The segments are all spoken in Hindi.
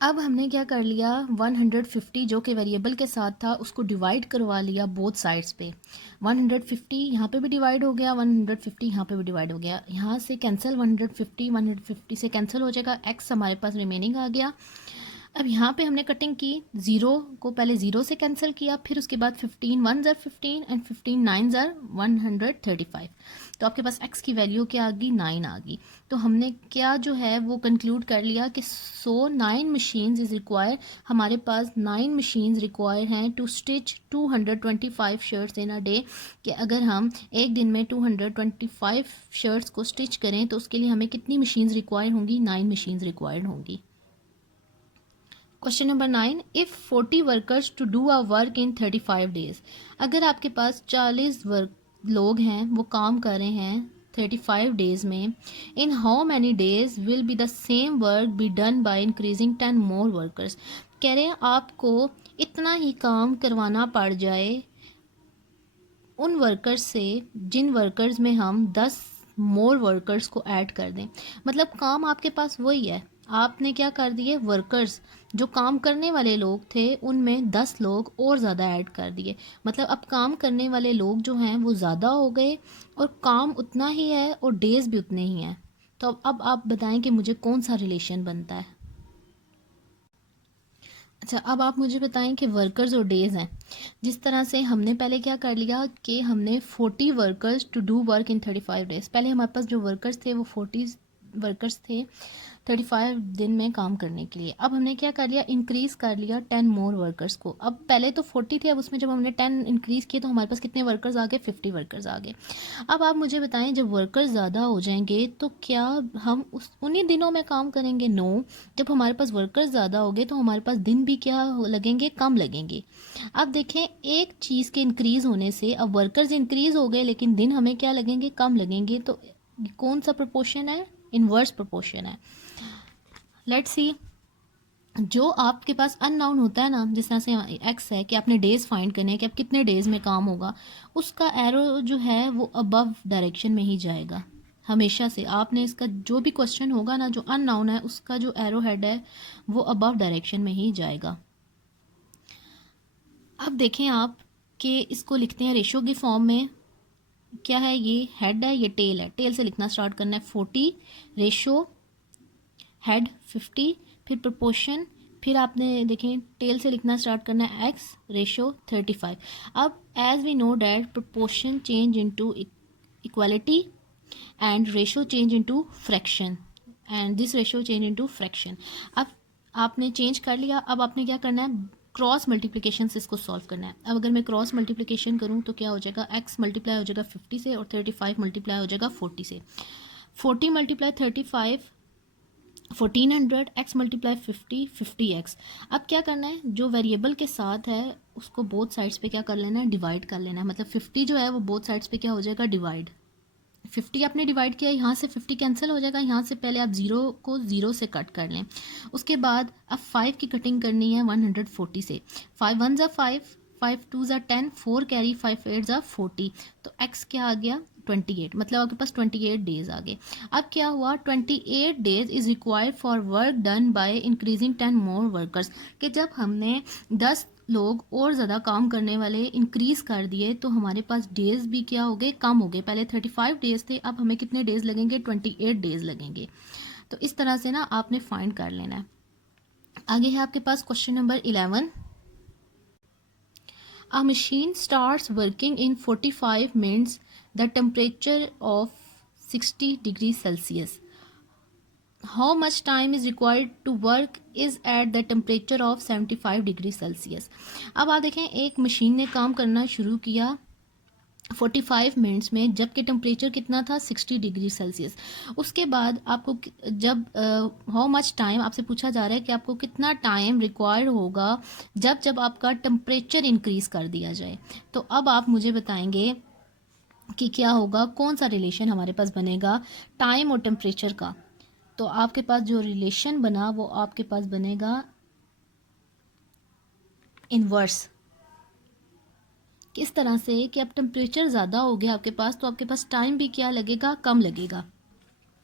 अब हमने क्या कर लिया, 150 जो कि वेरिएबल के साथ था उसको डिवाइड करवा लिया बोथ साइड्स पे। 150 यहाँ पे भी डिवाइड हो गया, 150 यहाँ पे भी डिवाइड हो गया। यहाँ से कैंसिल 150 से कैंसिल हो जाएगा, x हमारे पास रिमेनिंग आ गया। अब यहाँ पे हमने कटिंग की, ज़ीरो को पहले ज़ीरो से कैंसिल किया, फिर उसके बाद 15 1 ज़र 15 एंड 15 9 ज़र 135। तो आपके पास x की वैल्यू क्या आ गई, 9 आ गई। तो हमने क्या जो है वो कंक्लूड कर लिया कि 9 मशीन्स इज़ रिक्वायर, हमारे पास 9 मशीन्स रिक्वायर हैं to stitch 225 shirts in a day. कि अगर हम एक दिन में 225 शर्ट्स को स्टिच करें तो उसके लिए हमें कितनी मशीन्स रिक्वायर होंगी, 9 मशीन्स रिक्वायर्ड होंगी। Question number 9, if 40 workers to do a work in 35 days. अगर आपके पास 40 लोग हैं वो काम कर रहे हैं 35 डेज में, in how many days will be the same work be done by increasing 10 more workers. कह रहे हैं आपको इतना ही काम करवाना पड़ जाए उन वर्कर्स से जिन वर्कर्स में हम 10 मोर वर्कर्स को ऐड कर दें। मतलब काम आपके पास वही है, आपने क्या कर दिए, वर्कर्स जो काम करने वाले लोग थे उनमें 10 लोग और ज़्यादा ऐड कर दिए। मतलब अब काम करने वाले लोग जो हैं वो ज़्यादा हो गए और काम उतना ही है और डेज भी उतने ही हैं। तो अब आप बताएं कि मुझे कौन सा रिलेशन बनता है। अच्छा, अब आप मुझे बताएं कि वर्कर्स और डेज़ हैं। जिस तरह से हमने पहले क्या कर लिया कि हमने 40 workers to do work in 35 days. पहले हमारे पास जो वर्कर्स थे वो 40 वर्कर्स थे 35 दिन में काम करने के लिए। अब हमने क्या कर लिया, इंक्रीज़ कर लिया 10 मोर वर्कर्स को। अब पहले तो 40 थे, अब उसमें जब हमने 10 इंक्रीज़ किए तो हमारे पास कितने वर्कर्स आ गए, 50 वर्कर्स आ गए। अब आप मुझे बताएं जब वर्कर्स ज़्यादा हो जाएंगे तो क्या हम उन्हीं दिनों में काम करेंगे? नो, जब हमारे पास वर्कर्स ज़्यादा हो गए तो हमारे पास दिन भी क्या लगेंगे, कम लगेंगे। अब देखें एक चीज़ के इंक्रीज़ होने से, अब वर्कर्स इंक्रीज़ हो गए लेकिन दिन हमें क्या लगेंगे, कम लगेंगे। तो कौन सा प्रोपोर्शन है, इन्वर्स प्रोपोर्शन है। लेट्स सी, जो आपके पास अननाउन होता है ना, जिस तरह से एक्स है कि आपने डेज फाइंड करने हैं कि आप कितने डेज में काम होगा, उसका एरो जो है वो अबव डायरेक्शन में ही जाएगा हमेशा से। आपने इसका जो भी क्वेश्चन होगा ना जो अननाउन है उसका जो एरो हेड है वो अबव डायरेक्शन में ही जाएगा। अब देखें आप कि इसको लिखते हैं रेशो की फॉर्म में। क्या है, ये हेड है, ये टेल है। टेल से लिखना स्टार्ट करना है, 40 रेशो हेड 50, फिर प्रोपोर्शन, फिर आपने देखें टेल से लिखना स्टार्ट करना है एक्स रेशो 35। अब as we know that proportion change into equality and ratio change into fraction and this ratio change into fraction. अब आपने चेंज कर लिया, अब आपने क्या करना है, क्रॉस मल्टीप्लिकेशन से इसको सॉल्व करना है। अब अगर मैं क्रॉस मल्टीप्लिकेशन करूं तो क्या हो जाएगा, x मल्टीप्लाई हो जाएगा 50 से और 35 मल्टीप्लाई हो जाएगा 40 से। 40 मल्टीप्लाई 35 1400, x मल्टीप्लाई 50 50x। अब क्या करना है, जो वेरिएबल के साथ है उसको बोथ साइड्स पे क्या कर लेना है, डिवाइड कर लेना है। मतलब 50 जो है वो बोथ साइड्स पे क्या हो जाएगा, डिवाइड। 50 आपने डिवाइड किया, यहाँ से 50 कैंसिल हो जाएगा, यहाँ से पहले आप ज़ीरो को ज़ीरो से कट कर लें। उसके बाद अब 5 की कटिंग करनी है 140 से। 5 1 ज़ा 5, 5 2 ज़ा 10, 4 कैरी 5 8 ज़ा 40। तो x क्या आ गया, 28। मतलब आपके पास 28 डेज आ गए। अब क्या हुआ, 28 days is required for work done by increasing 10 more workers. कि जब हमने 10 लोग और ज़्यादा काम करने वाले इंक्रीज़ कर दिए तो हमारे पास डेज़ भी क्या हो गए, कम हो गए। पहले 35 डेज़ थे, अब हमें कितने डेज़ लगेंगे, 28 डेज़ लगेंगे। तो इस तरह से ना आपने फाइंड कर लेना है। आगे है आपके पास question number 11। A machine starts working in 45 minutes, the temperature of 60 degrees Celsius. How much time is required to work is at the temperature of 75 degree Celsius. अब आप देखें एक मशीन ने काम करना शुरू किया 45 मिनट्स में, जबकि टेम्परेचर कितना था, 60 डिग्री सेल्सियस। उसके बाद आपको जब हाउ मच टाइम आपसे पूछा जा रहा है कि आपको कितना टाइम रिक्वायर्ड होगा जब जब आपका टेम्परेचर इंक्रीज़ कर दिया जाए। तो अब आप मुझे बताएंगे कि क्या होगा, कौन सा रिलेशन हमारे पास बनेगा टाइम और टेम्परेचर का। तो आपके पास जो रिलेशन बना वो आपके पास बनेगा इन्वर्स। किस तरह से कि अब टेम्परेचर ज़्यादा हो गया आपके पास तो आपके पास टाइम भी क्या लगेगा, कम लगेगा।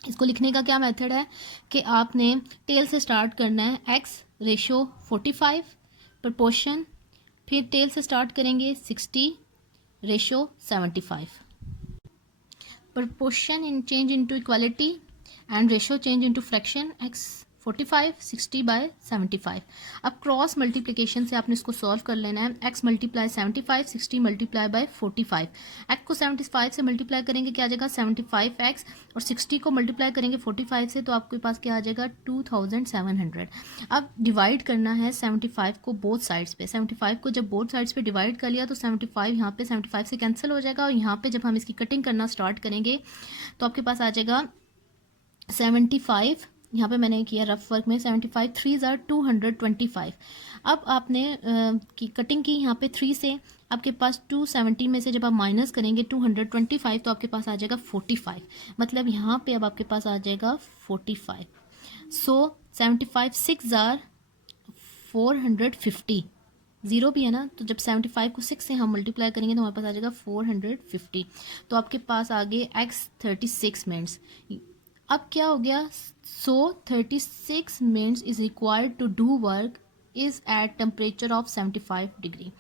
इसको लिखने का क्या मेथड है कि आपने टेल से स्टार्ट करना है, एक्स रेशो 45 प्रपोर्शन, फिर टेल से स्टार्ट करेंगे 60 ratio 75, proportion in change into equality and ratio change into fraction x 45 60 by 75। अब क्रॉस मल्टीप्लिकेशन से आपने इसको सॉल्व कर लेना है, x multiply 75 60 multiply by 45। x को 75 से मल्टीप्लाई करेंगे क्या आ जाएगा 75x, और 60 को मल्टीप्लाई करेंगे 45 से तो आपके पास क्या आ जाएगा 2700। अब डिवाइड करना है 75 को बोथ साइड्स पे। 75 को जब बोथ साइड्स पे डिवाइड कर लिया तो 75 यहाँ पे 75 से कैंसिल हो जाएगा, और यहाँ पे जब हम इसकी कटिंग करना स्टार्ट करेंगे तो आपके पास आ जाएगा 75। यहाँ पे मैंने किया रफ वर्क में 75 3 ज़ार 225। अब आपने की कटिंग की यहाँ पे 3 से, आपके पास 270 में से जब आप माइनस करेंगे 225 तो आपके पास आ जाएगा 45, मतलब यहाँ पे अब आपके पास आ जाएगा 45। सो 75 6 ज़ार 450, ज़ीरो भी है ना, तो जब 75 को 6 से हम मल्टीप्लाई करेंगे तो हमारे पास आ जाएगा 450। तो आपके पास आगे x 36 मिनट्स। अब क्या हो गया, so 36 minutes is required to do work is at temperature of 75 degree.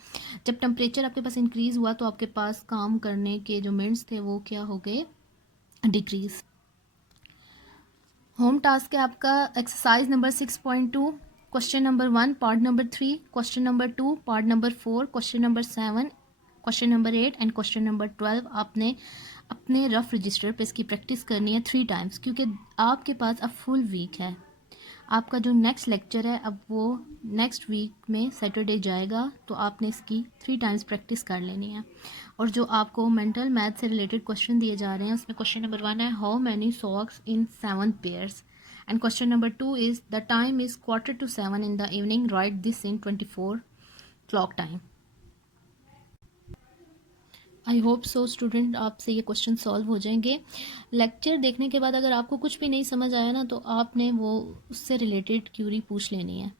जब टेम्परेचर आपके पास इंक्रीज़ हुआ तो आपके पास काम करने के जो मिनट्स थे वो क्या हो गए, डिक्रीज। होम टास्क है आपका exercise number 6.2, question number 1 part number 3, question number 2 part number 4, question number 7, question number 8 and question number 12। आपने अपने रफ रजिस्टर पे इसकी प्रैक्टिस करनी है 3 टाइम्स, क्योंकि आपके पास अब फुल वीक है। आपका जो नेक्स्ट लेक्चर है अब वो नेक्स्ट वीक में सैटरडे जाएगा, तो आपने इसकी 3 टाइम्स प्रैक्टिस कर लेनी है। और जो आपको मेंटल मैथ से रिलेटेड क्वेश्चन दिए जा रहे हैं उसमें क्वेश्चन नंबर 1 है how many socks in 7 pairs, and question number 2 is the time is 6:45 in the evening, right this in 24 clock time. I hope so student आपसे ये क्वेश्चन सॉल्व हो जाएंगे। लेक्चर देखने के बाद अगर आपको कुछ भी नहीं समझ आया ना तो आपने वो उससे रिलेटेड क्यूरी पूछ लेनी है।